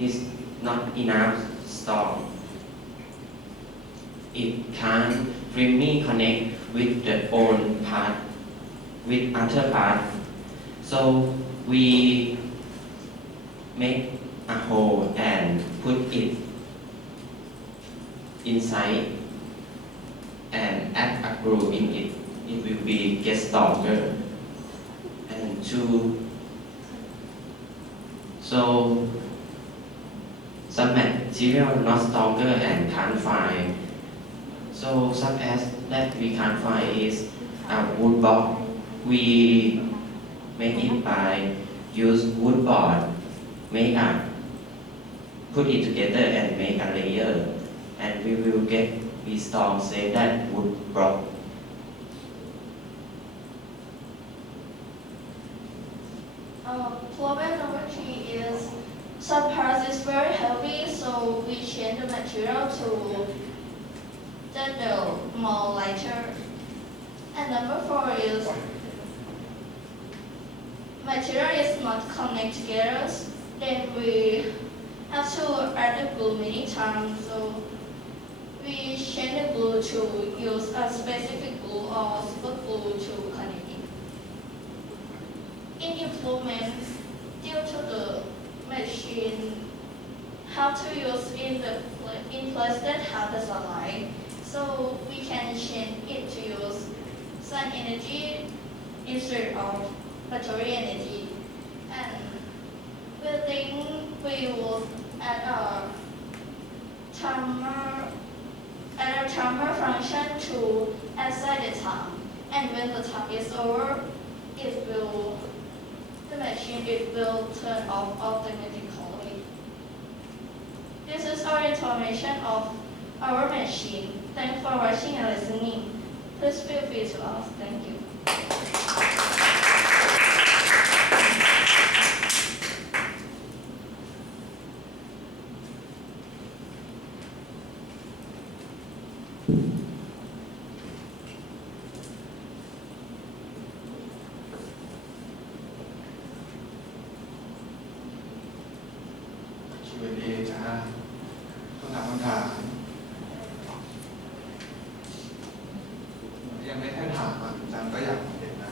is not enough strong. It can't firmly connect with the own part, with other part. So we make a hole and put it inside and add a groove in it. It will be get stronger. And so some material not stronger and can't find. So such as that we can't find is a wood block. We make it by use wood board, put it together and make a layer, and we will we strong say that wood block. Problem number 3 is some parts is very heavy, so we change the material to the more lighter. And number 4 is material is not connect together. Then we have to add the glue many times. So we change the glue to use a specific glue or super glue to connect it. In improvement, due to the machine, how to use in place that have the sunlight, so we can change it to use sun energy instead of battery energy. And we think we will add a timer function to assign the time. And when the time is over, the machine will turn off automatically. This is our information of our machine. Thanks for watching and listening. Please feel free to ask. Thank you. Q&A จ้าต้องถามคำถามยังไม่ได้ถามอ่ะอาจารย์ก็อยากเห็นนะ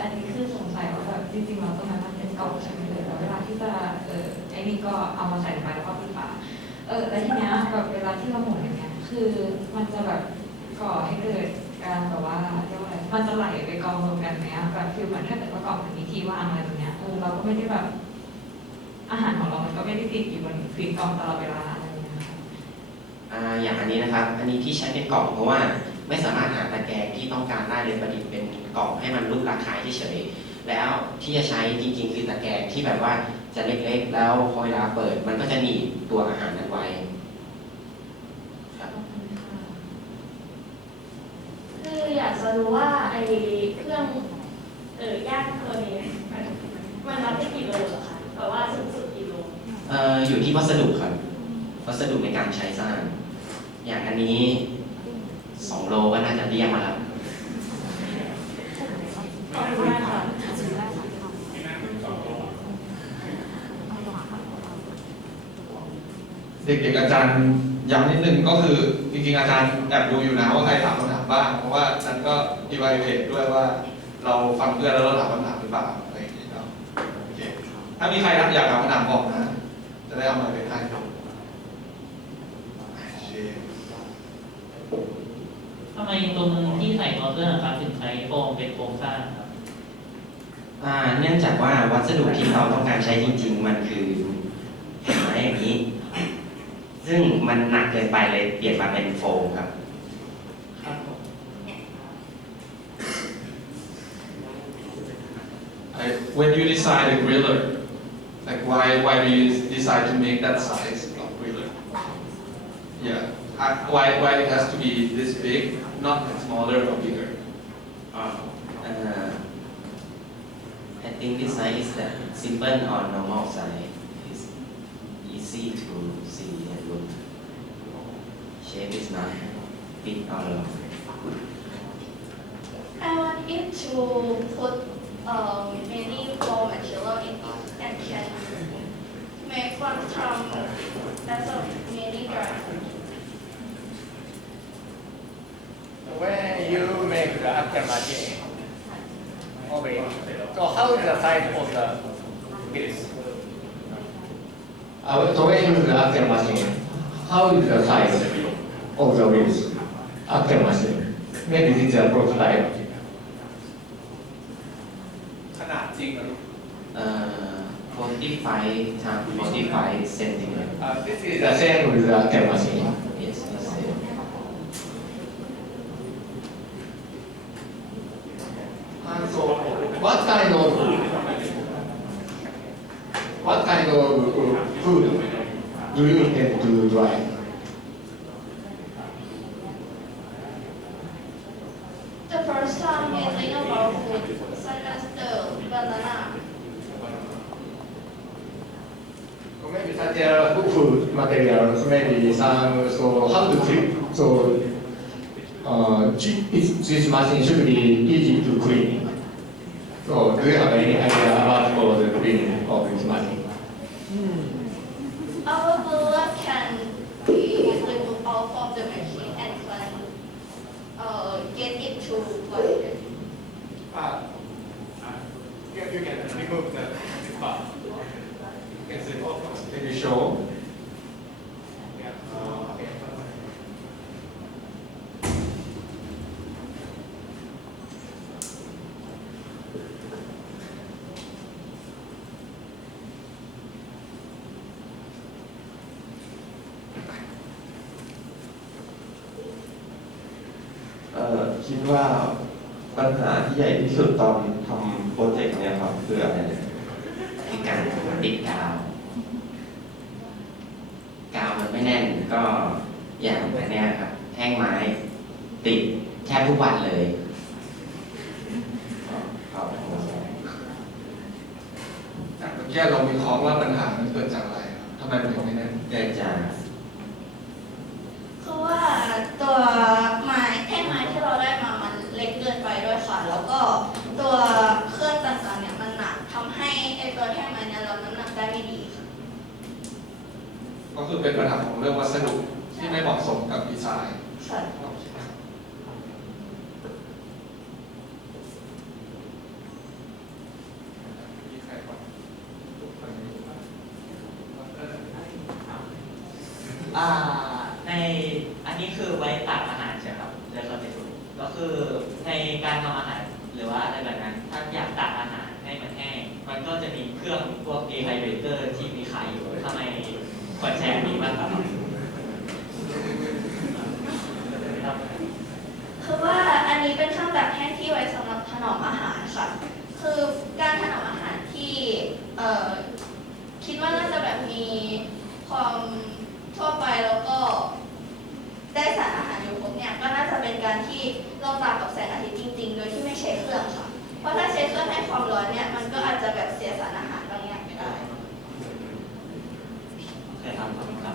อันนี้คือสงสัยว่าแบบจริงๆเราตรงนั้นมันเป็นกล่องใช่ไหมเลยแล้วเวลาที่จะไอ้นี่ก็เอามาใส่ลงไปแล้วก็ปิดฝาแล้วทีเนี้ยแบบเวลาที่เราหมุนอย่างเงี้ยคือมันจะแบบก่อให้เกิดการแบบว่าเรียกว่าอะไรมันจะไหลไปกองรวมกันไหมแบบฟิลเหมือนถ้าเกิดว่ากล่องมันมีที่ว่างอะไรแบบเนี้ยเราก็ไม่ได้แบบอาหารของเรามันก็ไม่ได้ติดอยู่บนฟิลกล่องตลอดเวลาอะไรอย่างเงี้ยอย่างอันนี้นะครับอันนี้ที่ใช้เป็นกล่องเพราะว่าไม่สามารถหาตะแกรงที่ต้องการได้เลยประดิษฐ์เป็นกล่องให้มันรูประคายเฉยๆแล้วที่จะใช้จริงๆคือตะแกรงที่แบบว่าจะเล็กๆแล้วพอเวลาเปิดมันก็จะหนีบตัวอาหารนั้นไว้คืออยากจะรู้ว่าไอ้เครื่องย่างตัวนี้มันรับได้กี่โลเหรอคะแบบว่าสุดๆกี่โลอยู่ที่วัสดุครับวัสดุในการใช้สร้างอย่างอันนี้2 โลก็น่าจะเรียกมาแล้วเด็กๆอาจารย์ย้ำนิดนึงก็คือจริงๆอาจารย์แอบดูอยู่นะว่าใครถามคำถามบ้างเพราะว่าอาจารย์ก็ evaluate ด้วยว่าเราฟังเพื่อนแล้วเราถามคำถามหรือเปล่าอะไรอย่างนี้เนาะโอเคถ้ามีใครอยากถามคำถามบอกนะจะได้เอามาเป็นให้ครับทำไมตรงที่ใส่มอเตอร์ครับถึงใช้โฟมเป็นโครงสร้างครับเนื่องจากว่าวัสดุที่เราต้องการใช้จริงๆมันคือไม้อย่างนี้ซึ่งมันหนักเกินไปเลยเปลี่ยนมาเป็นโฟมครับWhen you decide a griller, like why do you decide to make that size of griller? Yeah. why it has to be this big, not smaller or bigger? Uh, I think this size is the simple or normal size. It's easy to see and look. Shape is not big or long. I want it to put many raw material in it and can make one from as of many dry food. When you make the aftermarket of it, so how is the size of the wheels? So when you use the axle machine, how is the size of the wheels? Axle machine. Maybe this is a prototype. ขนาดจริงนะลูก 45 times 45 centimeters. This is The same with the axle machine. Yes, it's same. And so, what kind of food do you intend to dry? The first time mainly about food such as the banana. So maybe such a food materials, maybe some, so how to clean? So this machine should be easy to clean. So do you have any idea about for the cleaning of this machine? Our blood can be removed out of the machine and can get it to what it is. You can remove the bar. You can see. Can you show? Okay. คิดว่าปัญหาที่ใหญ่ที่สุดตอนทำโปรเจกต์เนี่ยครับคืออะไรเนี่ย คือการติดกาว กาวมันไม่แน่นก็อย่างอันเนี้ยครับแท่งไม้ติดแทบทุกวันเลย ครับ แต่เมื่อกี้เราวิเคราะห์ว่าปัญหามันเกิดจากอะไรทำไมมันถึงไม่แน่น เกิดจาก เพราะว่าตัวไม้แท่งไม้ที่เราได้มามันเล็กเกินไปด้วยค่ะ แล้วก็ตัวเครื่องต่างๆเนี่ยมันหนักทำให้ไอตัวแท่งไม้เนี่ยเราน้ำหนักได้ไม่ดีค่ะ ก็คือเป็นปัญหาของเรื่องวัสดุที่ไม่เหมาะสมกับดีไซน์ ค่ะ ในอันนี้คือไว้ตักอาหารใช่ไหมครับเดี๋ยวเราไปดูก็คือในการทำอาหารหรือว่าอะไรแบบนั้นถ้าอยากตักอาหารให้มันแห้งมันก็จะมีเครื่องพวก dehydrator ที่มีขายอยู่ทำไมควรใช้อันนี้บ้างครับ คือว่าอันนี้เป็นเครื่องแบบแห้งที่ไว้สำหรับถนอมอาหารค่ะ คือการถนอมอาหารที่คิดว่าน่าจะแบบมีความทั่วไปแล้วก็ได้สารอาหารอยู่ครบเนี่ยก็น่าจะเป็นการที่เราตากกับแสงอาทิตย์จริงๆ โดยที่ไม่ใช้เครื่องค่ะ เพราะถ้าใช้เครื่องให้ความร้อนเนี่ยมันก็อาจจะแบบเสียสารอาหารบางอย่างไปได้ โอเคครับขอบคุณครับ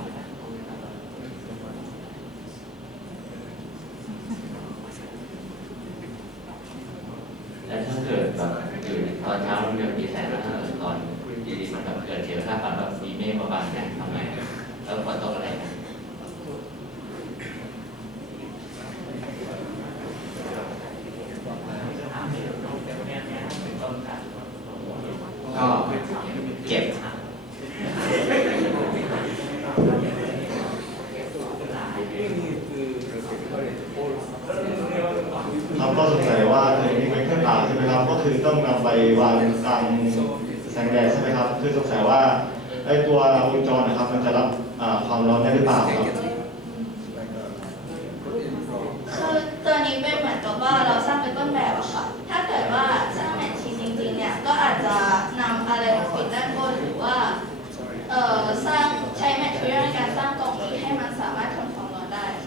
แล้วถ้าเกิดแบบอยู่ตอนเช้ามันมีแสงแล้วถ้าตอนดีๆมันแบบเกิดเทวท่าปัดแบบมีเมฆมาบังกันทำไงแล้วฝนตกอะไรนะก็เก็บ ครับก็สงสัยว่าตัวนี้เป็นเครื่องตากใช่ไหมครับก็คือต้องนำไปวางกลางแสงแดดใช่ไหมครับคือสงสัยว่าไอ้ตัววงจรนะครับมันจะรับความร้อนได้หรือเปล่าครับ คือตัวนี้เป็นเหมือนกับว่าเราสร้างเป็นต้นแบบอะค่ะ ถ้าเกิดว่าสร้างแมทชีจริงๆเนี่ยก็อาจจะนำอะไรมาปิดด้านบนหรือว่าสร้างใช้แมทเทียลในการสร้างกล่องนี้ให้มันสามารถทนความร้อนได้ค่ะ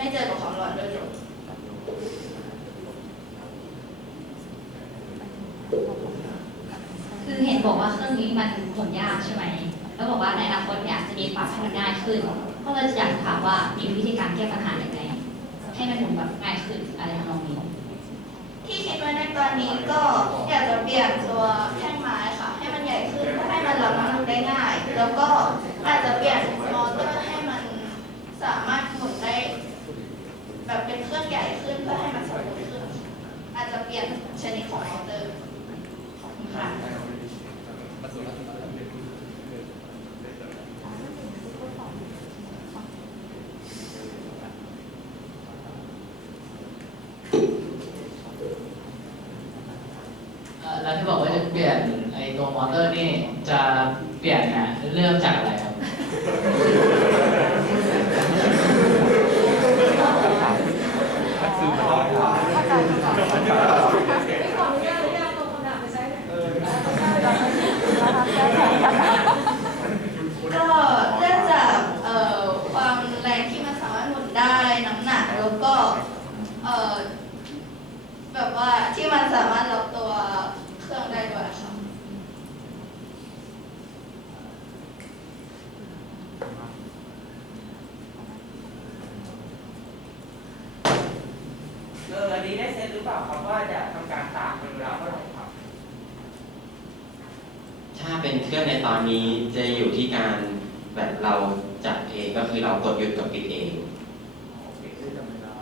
ไม่เจอกับความร้อนโดยตรง คือเห็นบอกว่าเครื่องนี้มันหมุนยากใช่ไหมแล้วบอกว่าในอนาคตเนี่ยจะมีปรับให้มันง่ายขึ้น ก็เลยอยากถามว่ามีวิธีการแก้ปัญหาอย่างไรให้มันหมุนแบบง่ายขึ้นอะไรทำนองนี้ ที่คิดไว้ในตอนนี้ก็อยากจะเปลี่ยนตัวแท่งไม้ค่ะให้มันใหญ่ขึ้นเพื่อให้มันรับน้ำหนักได้ง่าย แล้วก็อาจจะเปลี่ยนมอเตอร์ให้มันสามารถหมุนได้แบบเป็นเครื่องใหญ่ขึ้นเพื่อให้มันสมบูรณ์ขึ้นอาจจะเปลี่ยนชนิดของมอเตอร์ขอบคุณค่ะ แล้วที่บอกว่าจะเปลี่ยนไอ้ตัวมอเตอร์นี่จะเปลี่ยนนะเริ่มจากอะไรครับ ก็เนื่องจากความแรงที่มันสามารถหมุนได้น้ำหนักแล้วก็แบบว่าที่มันสามารถรับตัวเครื่องได้ด้วยค่ะ อันนี้ได้เซ็ตหรือเปล่าครับว่าจะทำการตากเป็นเวลาเท่าไหร่ครับ ถ้าเป็นเครื่องในตอนนี้จะอยู่ที่การแบบเราจัดเองก็คือเรากดหยุดกับปิดเอง โอเคคือจำเวลา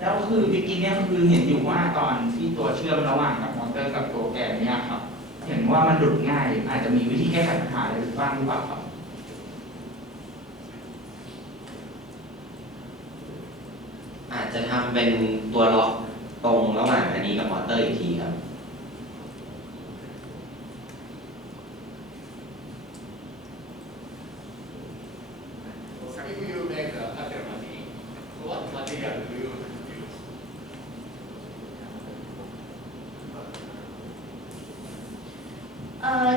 แล้วคือจริงๆเนี่ยคือเห็นอยู่ว่าตอนที่ตัวเชื่อมระหว่างกับมอเตอร์กับตัวแกนเนี่ยครับเห็นว่ามันหลุดง่ายอาจจะมีวิธีแก้ไขปัญหาอะไรบ้างหรือเปล่าครับ อาจจะทำเป็นตัวล็อกตรงระหว่างอันนี้กับมอเตอร์อีกทีครับ If you make the aftermarket, what material do you use?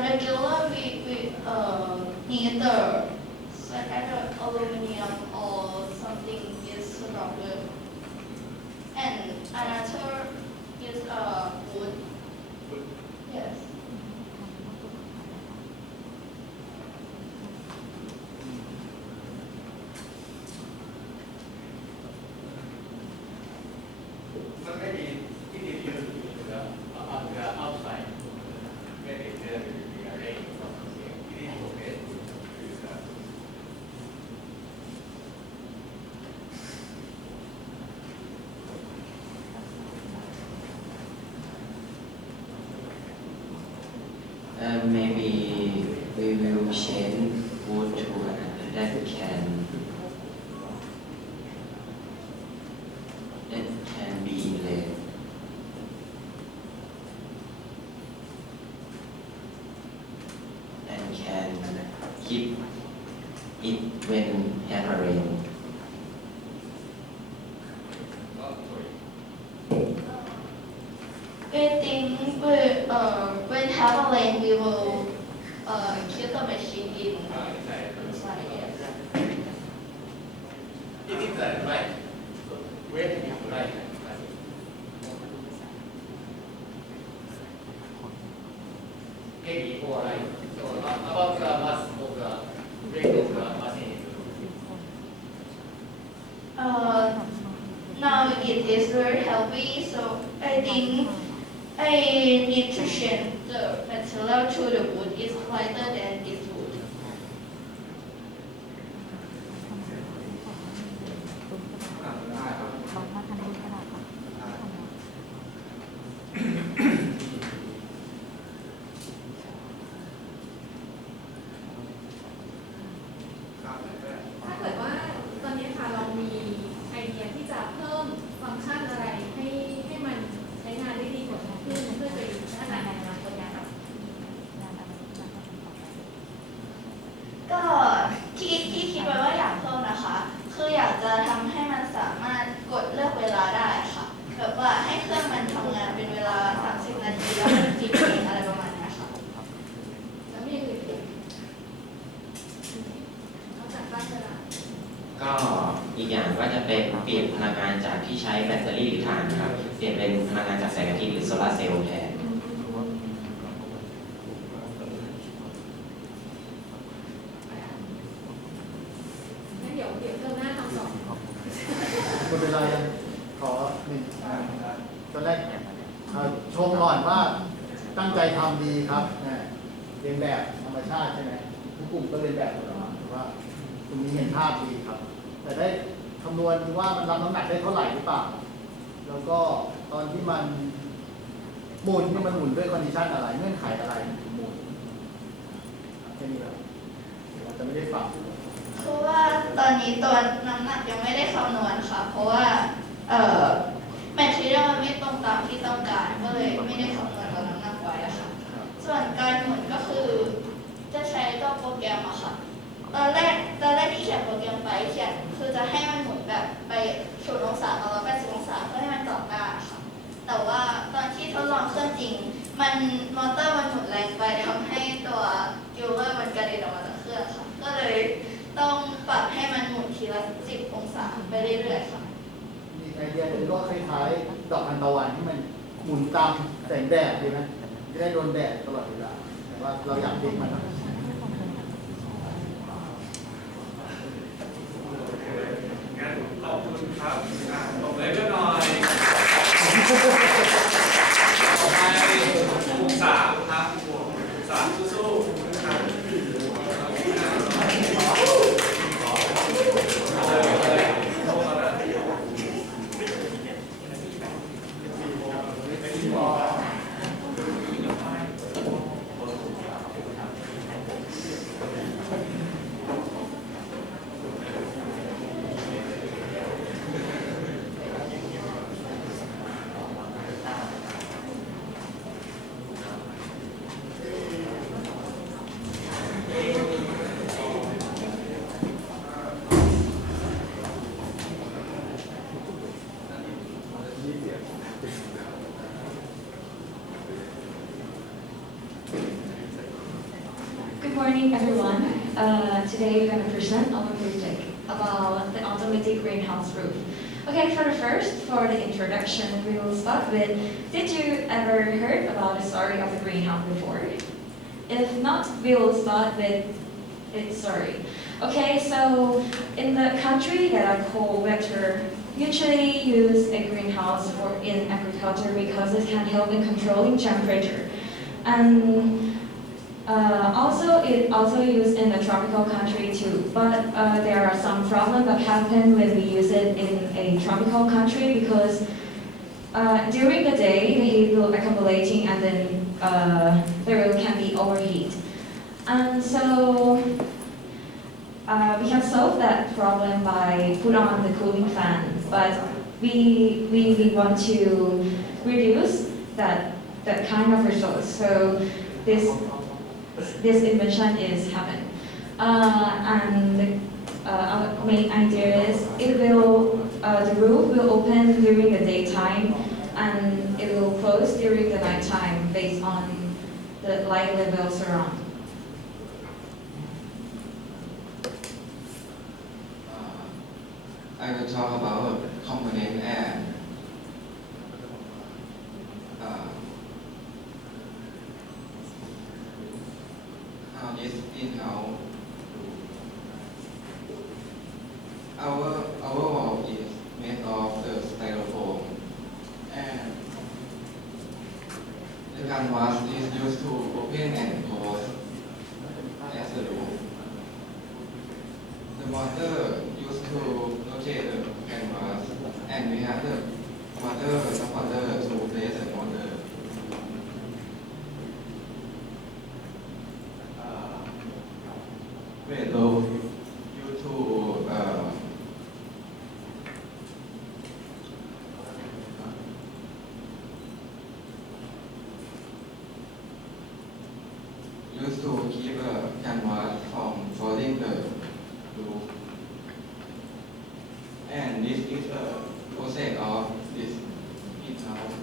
Regular we need the either aluminum or something is stronger, and another is wood. Yes. So maybe it is used on the outside. Maybe there will be a rain or something. It is okay to use that. Maybe we will change wood to that can be inlaid. And can keep it when have a rain. Oh, sorry. I think when have a rain, we will keep the machine inside. Yes. It is right. When it is right. Maybe or right. So about the mass of the weight of the machine. Now it is very heavy, so I think I need to change the material to the wood. It's lighter than this wood. ถ้าเกิดว่าตอนนี้ค่ะเรามีไอเดียที่จะเพิ่มฟังก์ชันอะไรให้มันใช้งานได้ดีกว่านี้ขึ้นเพื่อจะพัฒนาในอนาคตนะครับ ที่ใช้แบตเตอรี่หรือถ่านนะครับเปลี่ยนเป็นพลังงานจากแสงอาทิตย์หรือโซลาร์เซลล์แทน งั้นเดี๋ยวเริ่มหน้าทำสอง หมดเวลายังขอหนึ่งตอนแรกชมก่อนว่าตั้งใจทำดีครับเรียนแบบธรรมชาติใช่ไหมทุกกลุ่มก็เรียนแบบหมดแล้วถือว่าตรงนี้เห็นภาพดีครับ แต่ได้คำนวณว่ามันรับน้ำหนักได้เท่าไหร่หรือเปล่า แล้วก็ตอนที่มันหมุนนี่มันหมุนด้วยคอนดิชันอะไรเงื่อนไขอะไรหมุนแค่นี้แหละเราจะไม่ได้ฟัง คือว่าตอนนี้ตัวน้ำหนักยังไม่ได้คำนวณค่ะ เพราะว่าแมทริเอลมันไม่ตรงตามที่ต้องการก็เลยไม่ได้คำนวณตัวน้ำหนักไว้อะค่ะ ส่วนการหมุนก็คือจะใช้ตัวโปรแกรมอะค่ะ ตอนแรกที่เขียนโปรแกรมไปเขียนคือจะให้มันหมุนแบบไป0 องศา180 องศาเพื่อให้มันต่อได้ค่ะ แต่ว่าตอนที่ทดลองเครื่องจริงมอเตอร์มันหมุนแรงไปทำให้ตัวกิลเลอร์มันกระเด็นออกมาจากเครื่องค่ะ ก็เลยต้องปรับให้มันหมุนทีละ10 องศาไปเรื่อยๆค่ะ มีไอเดียหนึ่งก็คล้ายๆดอกทานตะวันที่มันหมุนตามแสงแดดดีไหมจะได้โดนแดดตลอดเวลาแต่ว่าเราอยากพลิกมัน งั้นขอบคุณครับตบเลยก็หน่อยต่อไปกลุ่ม3ครับกลุ่ม3สู้ๆครับGood morning, everyone. Today we're going to present our project about the automatic greenhouse roof. Okay, for the introduction, we will start with, did you ever heard about the story of the greenhouse before? If not, we will start with its story. Okay, so in the country that are cold weather, usually use a greenhouse in agriculture because it can help in controlling temperature. And it also used in a tropical country too, but there are some problems that happen when we use it in a tropical country because during the day the heat will accumulating and then the roof can be overheat. And so we have solved that problem by put on the cooling fan, but we want to reduce that kind of results. So this invention is happen. And our main idea is the roof will open during the daytime and it will close during the nighttime based on the light levels around. I will talk about component and how this in-house. Our wall is made of the styrofoam, and the canvas is used to open and close as a roof. The motor used to rotate the canvas, and we have the motor supporter to place the motor. Weight load due to used to keep a canvas from falling the roof. And this is the process of this in-house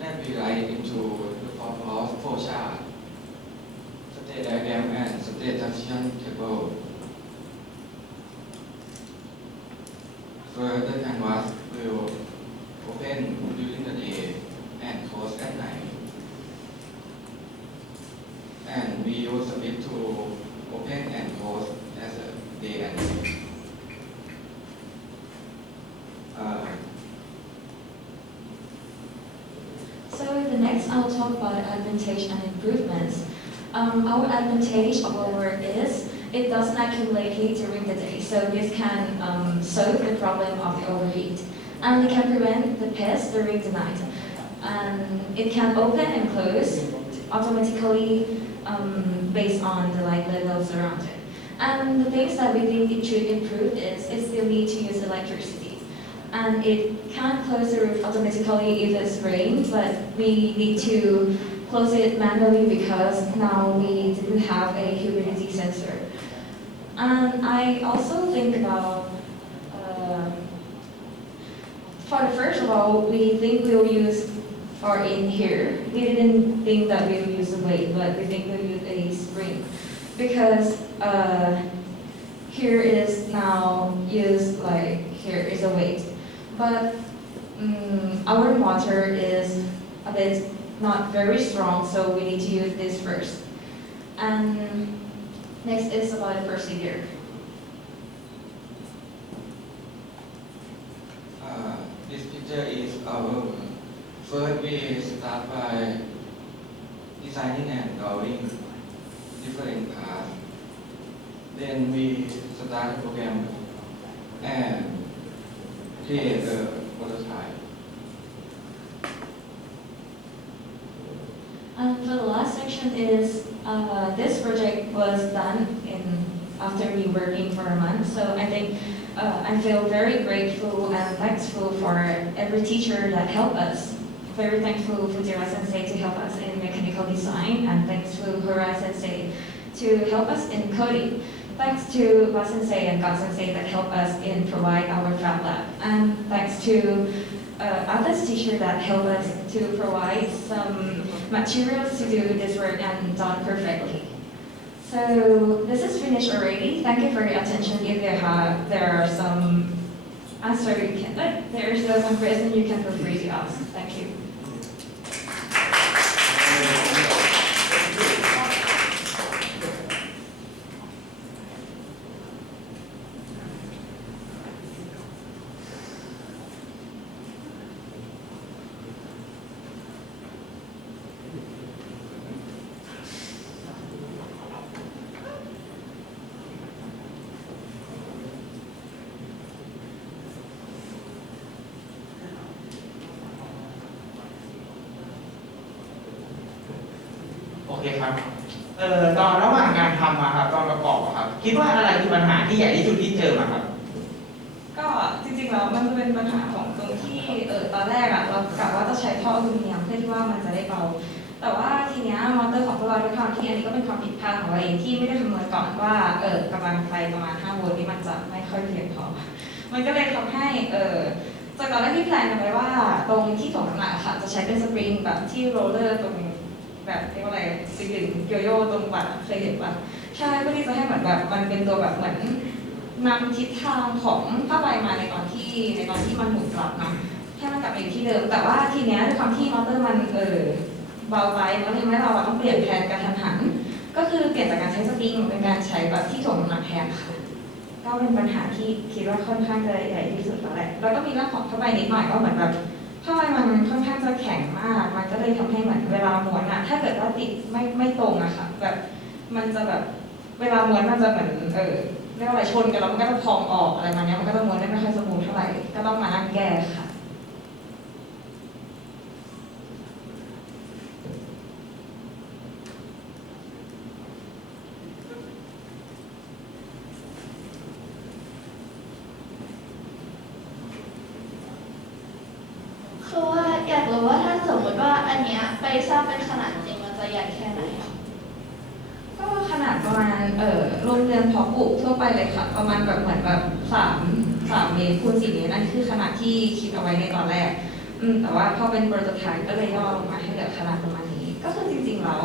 that we write into the form of flowchart, state diagram, and state junction table. Further canvas will next I'll talk about advantage and improvements. Our advantage of our work is it doesn't accumulate heat during the day, so this can solve the problem of the overheat. And it can prevent the pests during the night. And it can open and close automatically based on the light levels around it. And the things that we think it should improve is it still need to use electricity. And it can't close the roof automatically if it's rain, but we need to close it manually because now we didn't have a humidity sensor. And I also think about, first of all, we think we'll use, or in here, we didn't think that we'll use a weight, but we think we'll use a spring. Because here is now used like, here is a weight. But our motor is a bit not very strong, so we need to use this first. And next is about the procedure. This picture is our first. We start by designing and drawing different parts. Then we start a program and create a prototype. And for the last section is this project was done after we working for a month. So I think I feel very grateful and thankful for every teacher that helped us. Very thankful for Jira Sensei to help us in mechanical design, and thanks to Hura Sensei to help us in coding. Thanks to Ba Sensei and God Sensei that help us in provide our Fab Lab. And thanks to others teacher that help us to provide some materials to do this work and done perfectly. So this is finished already. Thank you for your attention. If there are some answer you can, there's some question you can feel free to ask. Thank you. โอเคครับตอนระหว่างการทำมาครับตอนประกอบอะครับคิดว่าอะไรคือปัญหาที่ใหญ่ที่สุดที่เจอมาครับก็จริงๆแล้วมันจะเป็นปัญหาของตรงที่ตอนแรกอะเรากะว่าจะใช้ท่ออลูมิเนียมเพื่อที่ว่ามันจะได้เบาแต่ว่าทีเนี้ยมอเตอร์ของพวกเราด้วยความที่อันนี้ก็เป็นความผิดพลาดของเราเองที่ไม่ได้คำนวณก่อนว่ากำลังไฟประมาณ5 โวลต์นี่มันจะไม่ค่อยเพียงพอมันก็เลยทำให้จากตอนแรกที่แพลนกันไว้ว่าตรงที่ถ่วงน้ำหนักค่ะจะใช้เป็นสปริงแบบที่โรลเลอร์ตรงแบบเรียกว่าอะไรสปริงโยโย่ตรงบัตรเคยเห็นป่ะใช่เพื่อที่จะให้เหมือนแบบมันเป็นตัวแบบเหมือนนำทิศทางของผ้าใบมาในตอนที่มันหมุนกลับนะให้มันกลับไปอยู่ที่เดิมแต่ว่าทีเนี้ยด้วยความที่มอเตอร์มันเบาไปมันทำให้เราต้องเปลี่ยนแผนกระทันหันก็คือเปลี่ยนจากการใช้สปริงเป็นการใช้แบบที่ถ่วงน้ำหนักแทนค่ะก็เป็นปัญหาที่คิดว่าค่อนข้างจะใหญ่ที่สุดแล้วแหละแล้วก็มีเรื่องของผ้าใบนิดหน่อยก็เหมือนแบบผ้าใบมันค่อนข้างจะแข็งมากมันก็เลยทำให้เหมือนเวลาม้วนอะถ้าเกิดว่าติดไม่ตรงอะค่ะแบบมันจะแบบเวลาม้วนมันจะเหมือนเรียกว่าอะไรชนกันแล้วมันก็จะพองออกอะไรมาเนี้ยมันก็จะม้วนได้ไม่ค่อยสมูทเท่าไหร่ก็ต้องมานั่งแก้ค่ะคือว่าอยากรู้ว่าถ้าสมมติว่าอันเนี้ยไปสร้างเป็นขนาดจริงมันจะใหญ่แค่ไหนคะก็ขนาดประมาณโรงเรือนเพาะปลูกทั่วไปเลยค่ะประมาณแบบเหมือนแบบ3 เมตรคูณ 4 เมตรนั่นคือขนาดที่คิดเอาไว้ในตอนแรกแต่ว่าพอเป็นโปรโตไทป์ก็เลยย่อลงมาให้เหลือขนาดประมาณนี้ก็คือจริงๆแล้ว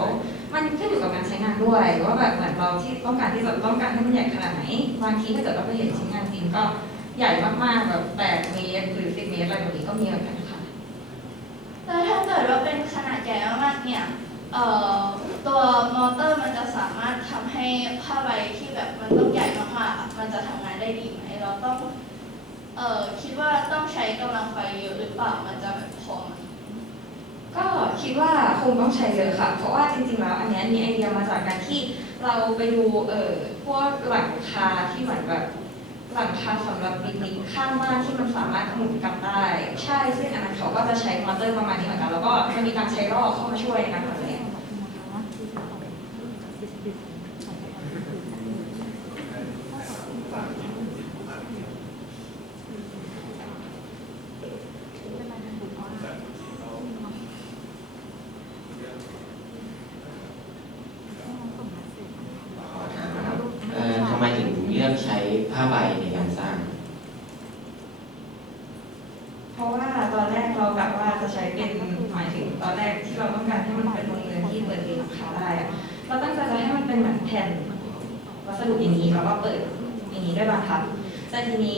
มันขึ้นอยู่กับการใช้งานด้วยว่าแบบเหมือนเราที่ต้องการให้มันใหญ่ขนาดไหนบางทีถ้าเกิดเราไปเห็นชิ้นงานจริงก็ใหญ่มากๆแบบ8 เมตรหรือ10 เมตรอะไรแบบนี้ก็มีเหมือนกันค่ะแล้วถ้าเกิดว่าเป็นขนาดใหญ่มากๆเนี่ยตัวมอเตอร์มันจะสามารถทำให้ผ้าใบที่แบบมันต้องใหญ่มากๆมันจะทำงานได้ดีไหมเราต้องคิดว่าต้องใช้กำลังไฟเยอะหรือเปล่ามันจะแบบพอไหมก็คิด ดว่าคงต้องใช้เยอะค่ะ เพราะว่าจริงๆแล้วอันเนี้ยมีไอเดียมาจากการที่เราไปดูพวกหลังคาที่เหมือนแบบหลังคาสำหรับปิกนิกข้างบ้านที่มันสามารถหมุนกลับได้ใช่ซึ่งอันนั้นเขาก็จะใช้มอเตอร์ประมาณนี้เหมือนกันแล้วก็จะมีการใช้รอกเข้ามาช่วยในการทำแรง ขอถามนะครับทำไมถึงเลือกใช้ผ้าใบในการสร้าง เพราะว่าตอนแรกเรากะว่าจะใช้เป็นหมายถึงตอนแรกที่เราต้องการให้มันเป็นโรงเรือนที่เปิดเองหลังคาได้อะเราตั้งใจจะให้มันเป็นเหมือนแผ่นวัสดุอย่างนี้แล้วก็เปิดอย่างนี้ด้วยบานพับแต่ทีนี้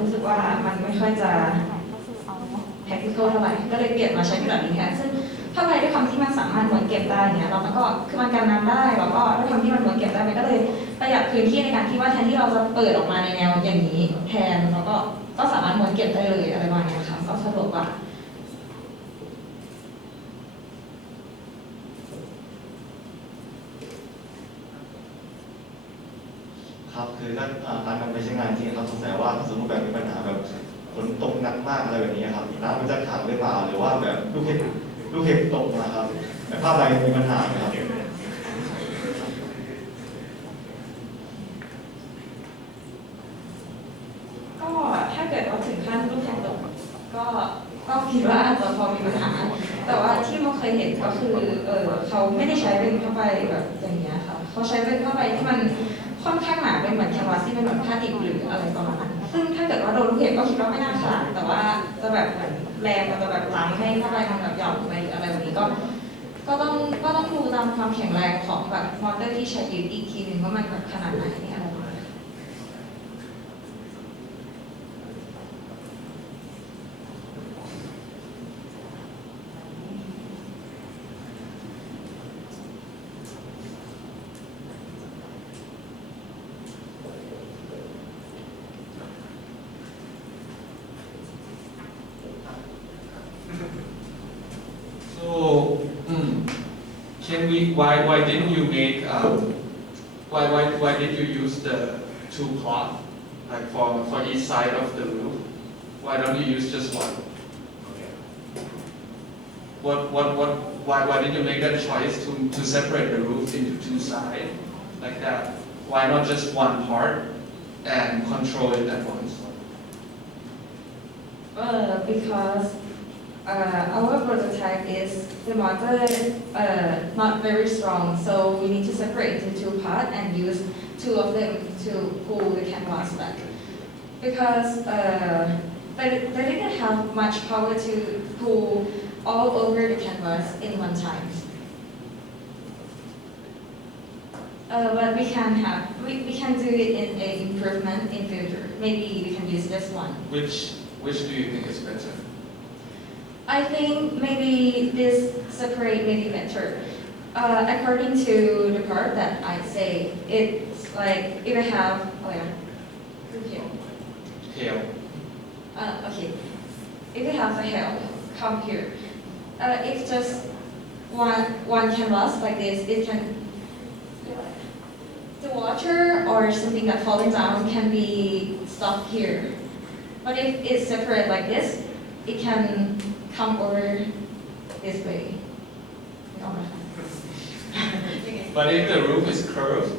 รู้สึกว่ามันไม่ค่อยจะ practical เท่าไหร่ก็เลยเปลี่ยนมาใช้เป็นแบบนี้แทนซึ่งผ้าใบด้วยความที่มันสามารถม้วนเก็บได้เนี่ยเราก็คือมันกันน้ำได้แล้วก็ด้วยความที่มันม้วนเก็บได้มันก็เลยประหยัดพื้นที่ในการที่ว่าแทนที่เราจะเปิดออกมาในแนวอย่างนี้แทนแล้วก็สามารถม้วนเก็บได้เลยอะไรประมาณนี้ค่ะก็สะดวกกว่า ครับคือถ้าการนำไปใช้งานจริงครับสงสัยว่าถ้าสมมติแบบมีปัญหาแบบฝนตกหนักมากอะไรแบบนี้ครับน้ำมันจะขังหรือเปล่าหรือว่าแบบลูกเห็บตกนะครับแต่ผ้าใบมีปัญหาไหมครับ ก็ถ้าเกิดว่าถึงขั้นลูกแข็งตกก็คิดว่าอาจจะพอมีปัญหาแต่ว่าที่เราเคยเห็นก็คือเขาไม่ได้ใช้เป็นผ้าใบแบบอย่างเงี้ยค่ะเขาใช้เป็นผ้าใบที่มันค่อนข้างหนาเป็นเหมือนแคนวาสที่เป็นแบบผ้าดิบหรืออะไรประมาณนั้นซึ่งถ้าเกิดว่าโดนลูกเห็บก็คิดว่าไม่น่าขาดแต่ว่าจะแบบเหมือนแรงมันจะแบบล้างให้ผ้าใบมันแบบหย่อนไปอะไรแบบนี้ก็ต้องดูตามความแข็งแรงของแบบมอเตอร์ที่ใช้ยึดอีกทีนึงว่ามันแบบขนาดไหนเนี่ยอะไรประมาณนี้ So, can we? Why didn't you make? Why did you use the two cloth like for each side of the roof? Why don't you use just one? Why did you make that choice to separate the roof into two sides like that? Why not just one part and control it at once? Because our prototype is the motor not very strong, so we need to separate into two parts and use two of them to pull the canvas back. Because they didn't have much power to pull all over the canvas in one time. But we can do it in an improvement in future. Maybe we can use this one. Which do you think is better? I think maybe this separate may be better. According to the part that I say, it's like if I have Hail. Okay. If you have a hail, come here. If just one canvas like this, it can the water or something that falling down can be stopped here. But if it's separate like this, it can come over this way. But if the roof is curved,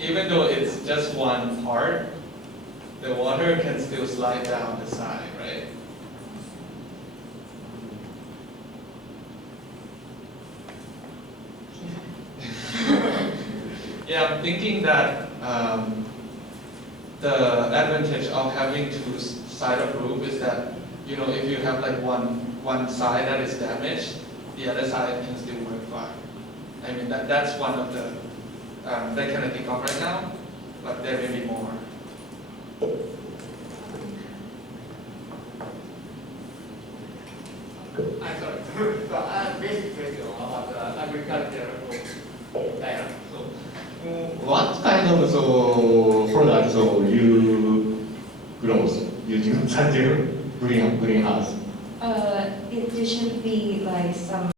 even though it's just one part, the water can still slide down the side, right? Yeah, I'm thinking that the advantage of having two side of roof is that, you know, if you have like one side that is damaged, the other side can still work fine. I mean, that's one of the that can I think of right now, but there may be more. I'm sorry. So, basic question about agricultural data. What kind of products you grow using such a greenhouse? It should be like some